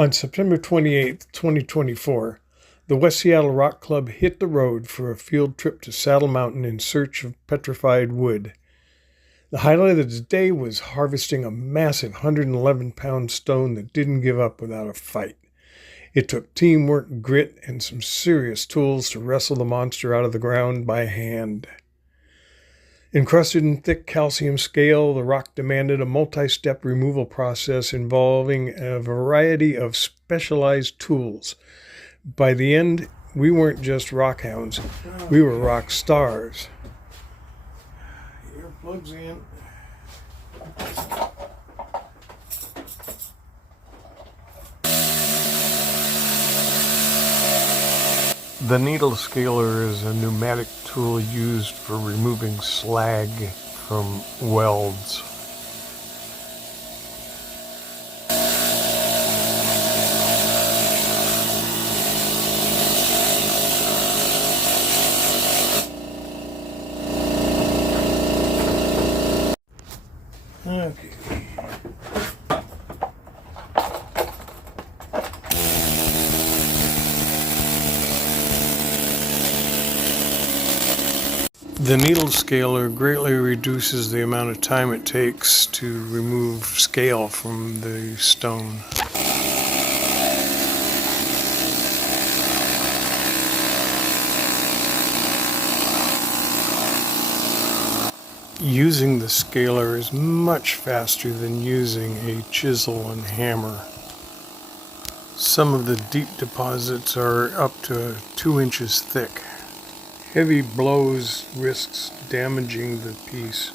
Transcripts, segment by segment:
On September 28, 2024, the West Seattle Rock Club hit the road for a field trip to Saddle Mountain in search of petrified wood. The highlight of the day was harvesting a massive 111-pound stone that didn't give up without a fight. It took teamwork, grit, and some serious tools to wrestle the monster out of the ground by hand. Encrusted in thick calcium scale, the rock demanded a multi-step removal process involving a variety of specialized tools. By the end, we weren't just rock hounds, we were rock stars. Earplugs in. The needle scaler is a pneumatic tool used for removing slag from welds. Okay. The needle scaler greatly reduces the amount of time it takes to remove scale from the stone. Using the scaler is much faster than using a chisel and hammer. Some of the deep deposits are up to 2 inches thick. Heavy blows risks damaging the piece.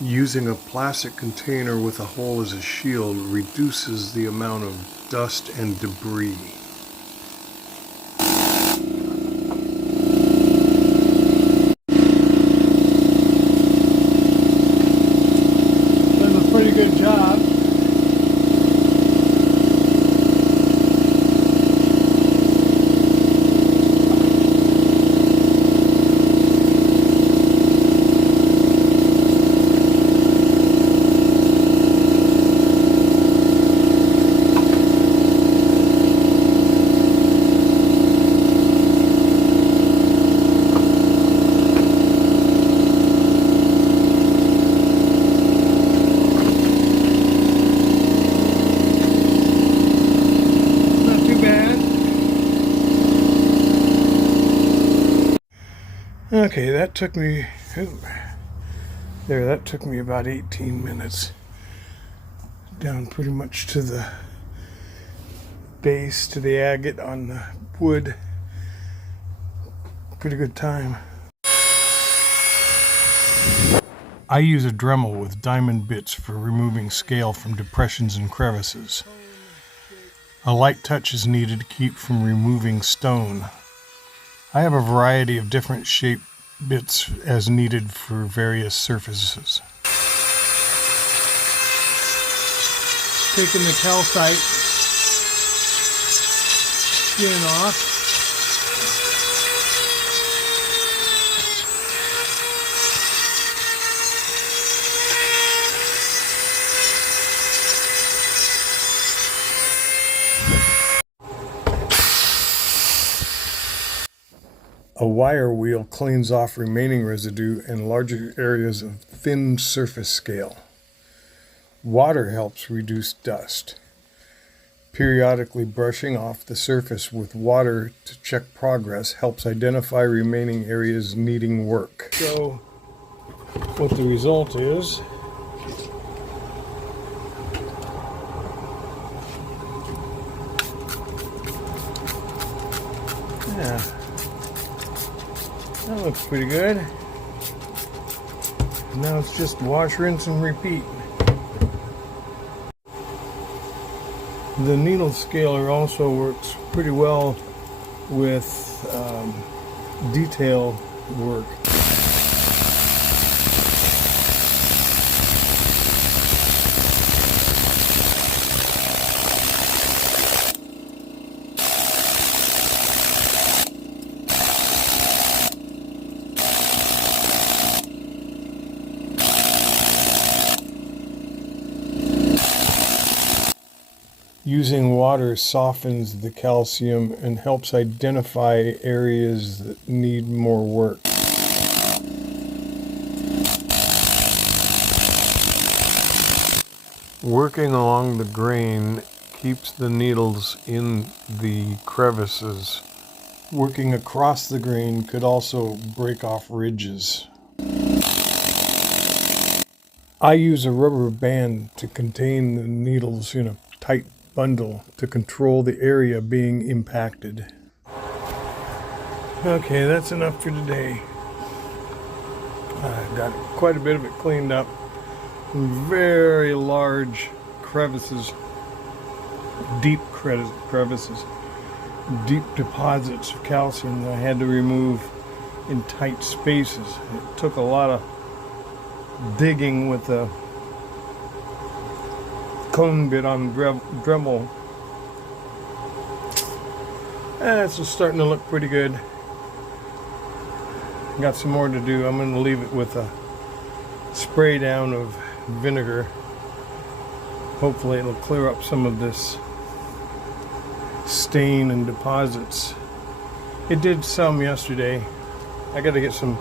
Using a plastic container with a hole as a shield reduces the amount of dust and debris. Does a pretty good job. Okay, that took me about 18 minutes. Down pretty much to the base, to the agate on the wood. Pretty good time. I use a Dremel with diamond bits for removing scale from depressions and crevices. A light touch is needed to keep from removing stone. I have a variety of different shape bits as needed for various surfaces. Taking the calcite skin off. A wire wheel cleans off remaining residue and larger areas of thin surface scale. Water helps reduce dust. Periodically brushing off the surface with water to check progress helps identify remaining areas needing work. So, what the result is, that looks pretty good. Now it's just wash, rinse, and repeat. The needle scaler also works pretty well with detail work. Using water softens the calcium and helps identify areas that need more work. Working along the grain keeps the needles in the crevices. Working across the grain could also break off ridges. I use a rubber band to contain the needles in a tight bundle to control the area being impacted. Okay, that's enough for today. I've got quite a bit of it cleaned up. Very large crevices, deep crevices, deep deposits of calcium that I had to remove in tight spaces. It took a lot of digging with a cone bit on Dremel. It's just starting to look pretty good. Got some more to do. I'm going to leave it with a spray down of vinegar. Hopefully it'll clear up some of this stain and deposits. It did some yesterday. I got to get some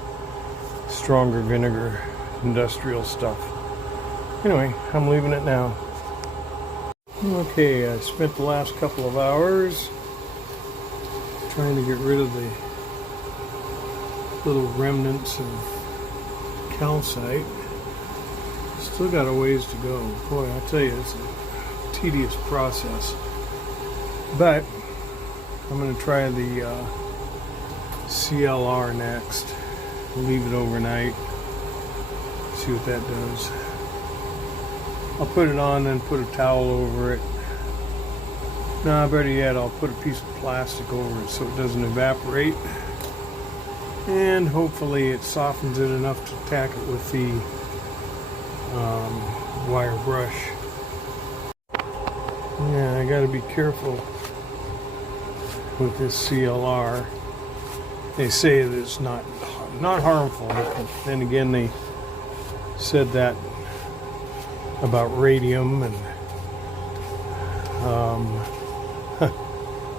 stronger vinegar, industrial stuff. Anyway, I'm leaving it now. Okay, I spent the last couple of hours trying to get rid of the little remnants of calcite. Still got a ways to go. Boy, I tell you, it's a tedious process. But I'm going to try the CLR next. Leave it overnight. See what that does. I'll put it on and put a towel over it. No, better yet, I'll put a piece of plastic over it so it doesn't evaporate. And hopefully it softens it enough to tack it with the wire brush. Yeah, I got to be careful with this CLR. They say that it's not harmful, but then again they said that about radium and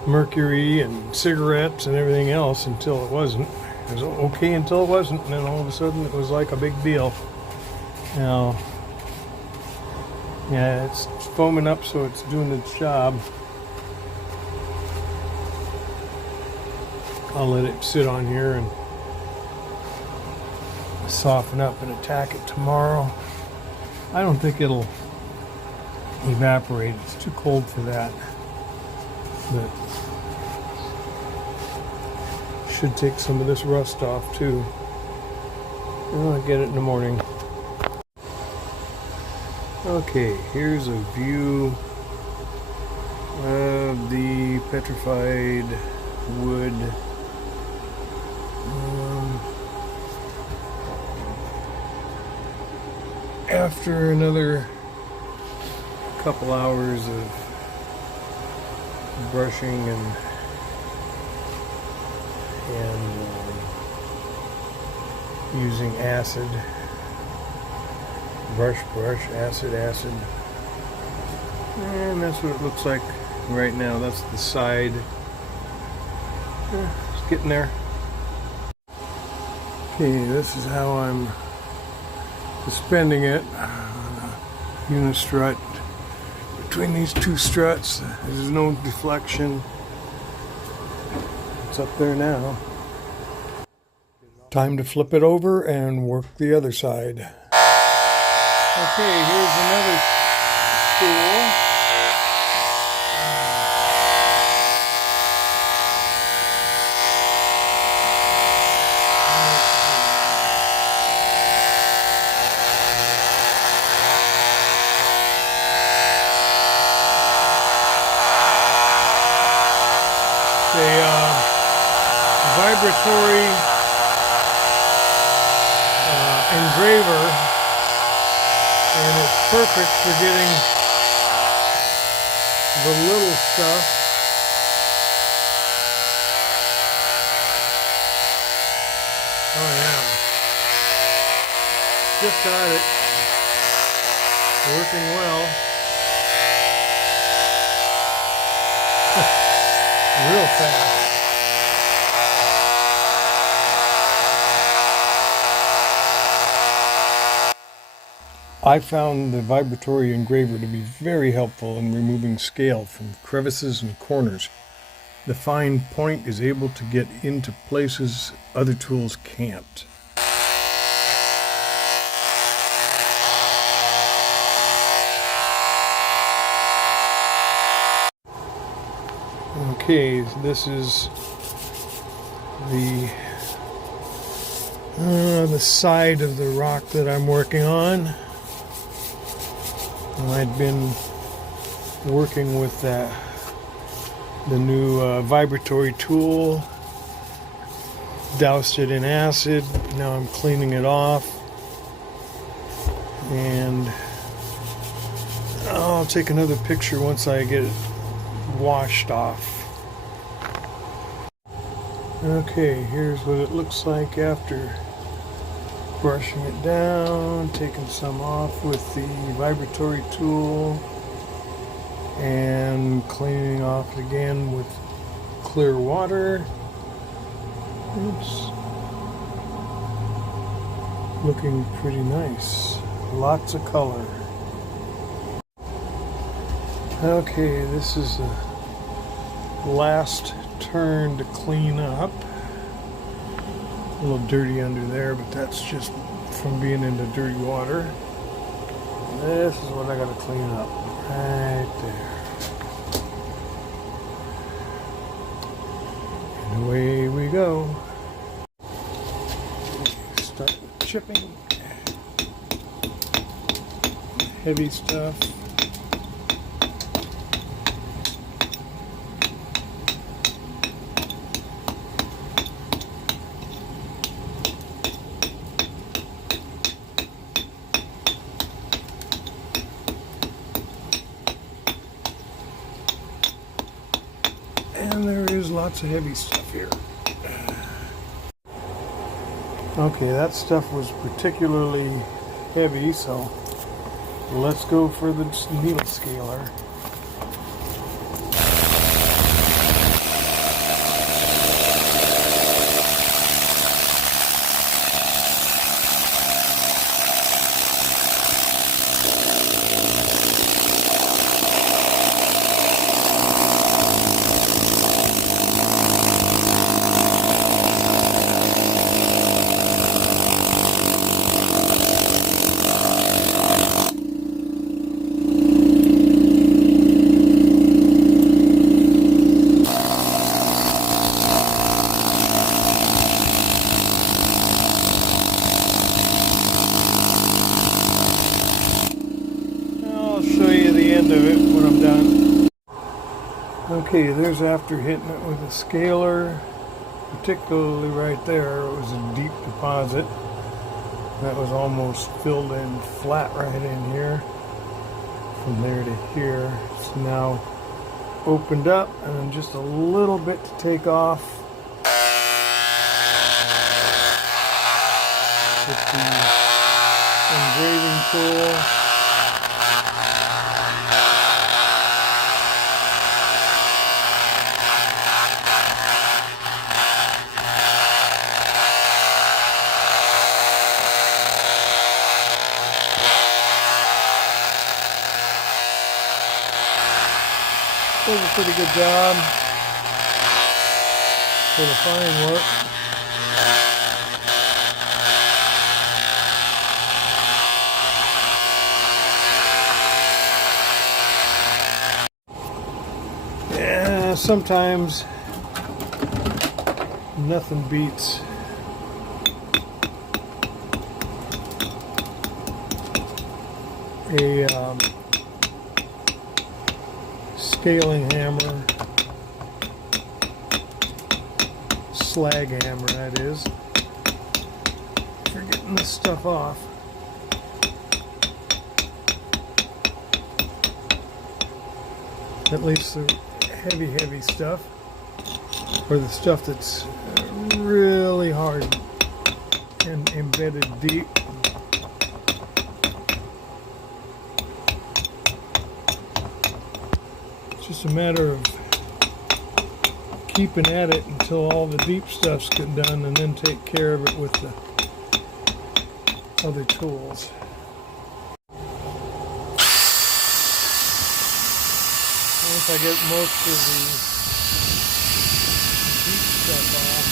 mercury and cigarettes and everything else until it wasn't. It was okay until it wasn't, and then all of a sudden it was like a big deal. Now, yeah, it's foaming up, so it's doing its job. I'll let it sit on here and soften up and attack it tomorrow. I don't think it'll evaporate. It's too cold for that. But should take some of this rust off too. I'll get it in the morning. Okay, here's a view of the petrified wood. After another couple hours of brushing and using acid, brush, acid, and that's what it looks like right now. That's the side. It's getting there. Okay, this is how I'm suspending it. Unistrut between these two struts. There's no deflection. It's up there now. Time to flip it over and work the other side. Okay, here's another spool. Vibratory engraver, and it's perfect for getting the little stuff. Oh yeah, just got it working well. real fast. I found the vibratory engraver to be very helpful in removing scale from crevices and corners. The fine point is able to get into places other tools can't. Okay, this is the side of the rock that I'm working on. And I'd been working with the new vibratory tool, doused it in acid. Now I'm cleaning it off, and I'll take another picture once I get it washed off. Okay, here's what it looks like after brushing it down, taking some off with the vibratory tool, and cleaning off again with clear water. It's looking pretty nice. Lots of color. Okay, this is the last turn to clean up. A little dirty under there, but that's just from being in the dirty water. This is what I gotta clean up right there. And away we go. Start with chipping. Heavy stuff. And there is lots of heavy stuff here. Okay, that stuff was particularly heavy, so let's go for the needle scaler. I'll show you the end of it when I'm done. Okay, there's after hitting it with a scaler, particularly right there. It was a deep deposit that was almost filled in flat right in here. From there to here, it's now opened up and just a little bit to take off with the engraving tool. Does a pretty good job for the fine work. Yeah, sometimes nothing beats a scaling hammer, slag hammer that is, for getting this stuff off. At least the heavy stuff, or the stuff that's really hard and embedded deep. It's just a matter of keeping at it until all the deep stuff's done, and then take care of it with the other tools. Once I get most of the deep stuff off,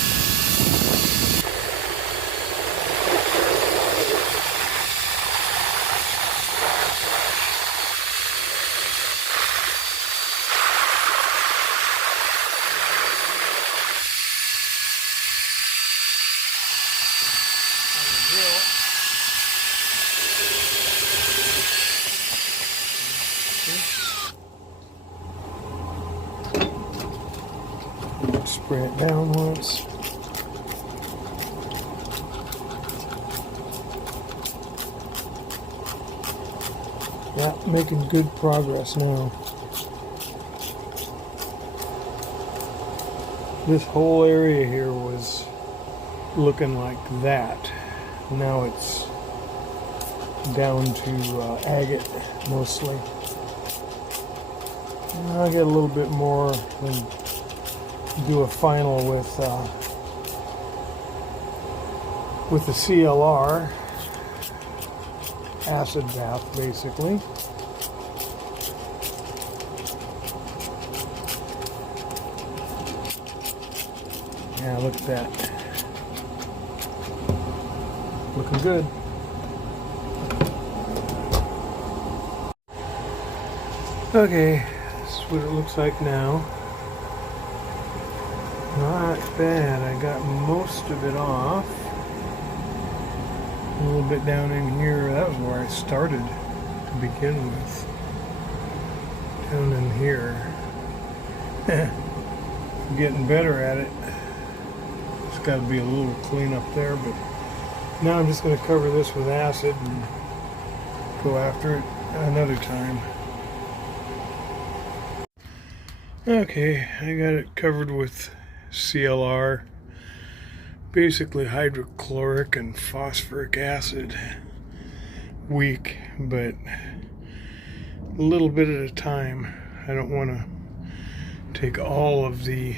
spray it down once. Yeah, making good progress now. This whole area here was looking like that. Now it's down to agate mostly. I'll get a little bit more and do a final with the CLR acid bath, basically. Yeah, look at that. Looking good. Okay, this is what it looks like now. Not bad. I got most of it off. A little bit down in here. That was where I started to begin with. Down in here. Getting better at it. It's got to be a little clean up there, but now I'm just going to cover this with acid and go after it another time. Okay, I got it covered with CLR, basically hydrochloric and phosphoric acid. Weak, but a little bit at a time. I don't want to take all of the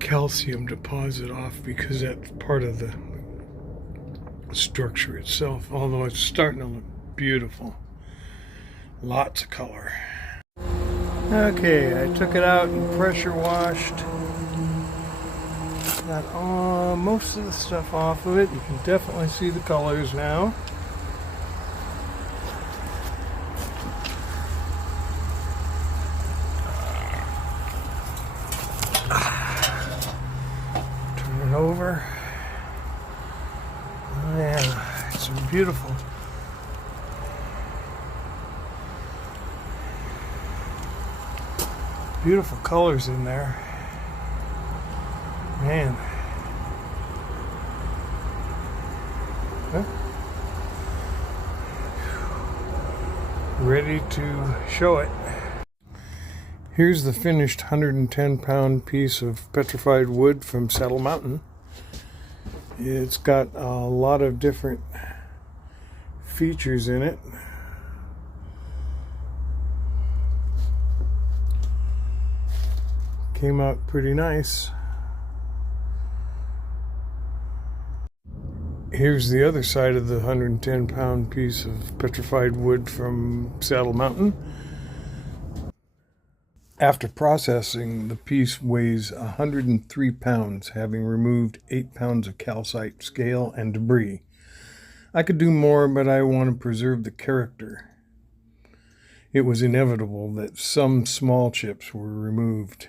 calcium deposit off because that's part of the structure itself, although it's starting to look beautiful. Lots of color. Okay, I took it out and pressure washed. Got most of the stuff off of it. You can definitely see the colors now. Turn it over. Oh yeah, it's beautiful. Beautiful colors in there. Man. Huh? Ready to show it. Here's the finished 110-pound piece of petrified wood from Saddle Mountain. It's got a lot of different features in it. Came out pretty nice. Here's the other side of the 110-pound piece of petrified wood from Saddle Mountain. After processing, the piece weighs 103 pounds, having removed 8 pounds of calcite, scale, and debris. I could do more, but I want to preserve the character. It was inevitable that some small chips were removed.